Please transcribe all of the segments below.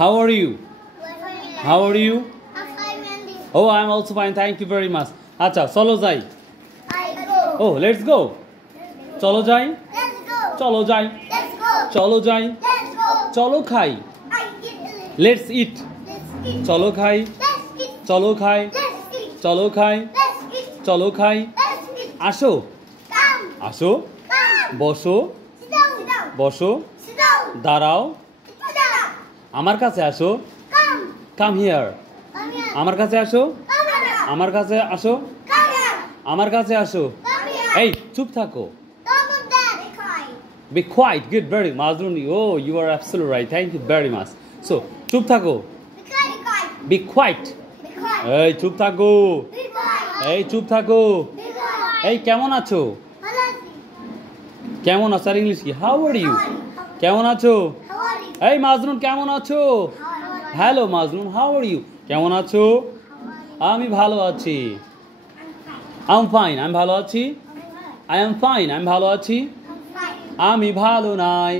How are you? How are you? I'm fine, Andy. Oh, I'm also fine. Thank you very much. আচ্ছা চলো যাই। I go. Oh, let's go. চলো যাই। Let's go. চলো যাই। Let's go. চলো যাই। Let's go. চলো খাই। I get it. Let's eat. Let's eat. চলো খাই। Let's eat. চলো খাই। Let's eat. চলো খাই। Let's eat. চলো খাই। Let's eat. আসো। Come. আসো। Come. বসো। Sit down. Sit down. বসো। Sit down. দাঁড়াও। Sit down. আমার কাছে আসো। Come. Come here. Come here. আমার কাছে আসো। Come here. আমার কাছে আসো। Come here. আমার কাছে আসো। Come here. এই চুপ থাকো। Don't move that. Be quiet. Be quiet. Good, very Mazlum. Oh, you are absolutely right. Thank you very much. So, চুপ থাকো। Be quiet. Be quiet. Be quiet. এই চুপ থাকো। Be quiet. এই চুপ থাকো। Be quiet. এই কেমন আছো? Hello. কেমন আছো? আর ইংলিশ কি? How are you? কেমন আছো? How are you? এই মাজনুন কেমন আছো? Hello Majnun, how are you? কেমন আছো? আমি ভালো আছি। I'm fine. আমি ভালো আছি। I am fine. আমি ভালো আছি। আমি ভালো নাই।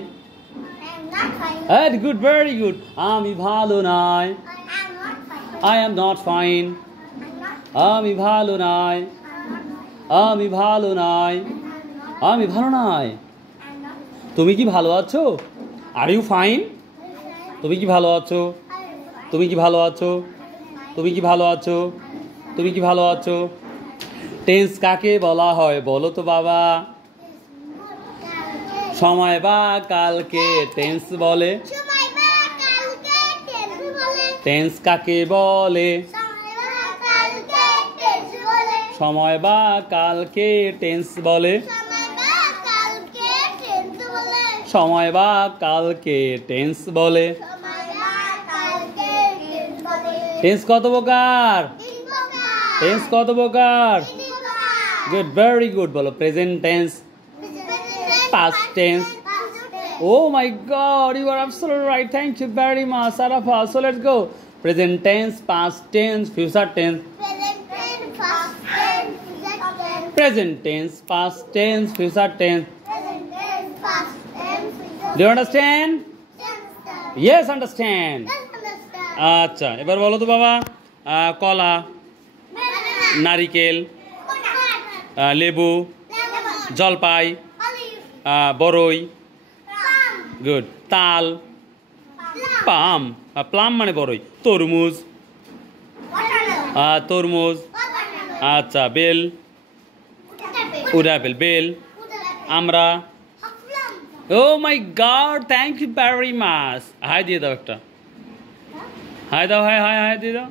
Good, very good. আমি ভালো নাই। I am not fine. আমি ভালো নাই। আমি ভালো নাই। আমি ভালো নাই। তুমি কি ভালো আছো? Are you fine? তুমি কি ভালো আছো? তুমি কি ভালো আছো? তুমি কি ভালো আছো? তুমি কি ভালো আছো? টেন্স কাকে বলা হয় বলো তো বাবা? সময় বা কালকে টেন্স বলে। টেন্স কাকে বলে? সময় বা কালকে টেন্স বলে। সময় বা কালকে টেন্স বলে। টেন্স কত প্রকার? টেন্স কত প্রকার? Good, very good. বলো present tense, past tense. Oh my God, you are absolutely right. Thank you very much, Sarafa. So let's go. Present tense, past tense, future tense. Present tense, past tense, future tense. Do you understand? Yes, understand. আচ্ছা এবার বলো তো বাবা, কলা, নারিকেল, লেবু, জলপাই, বরই, গুড, তাল, পাম, প্লাম মানে বরই, তরমুজ, তরমুজ, আচ্ছা বেল, উডাপেল, বেল, আমরা। Oh my God, thank you very much. Hi দিয়ে দাও একটা, হাই দাও, হাই হাই হাই দিয়ে দাও।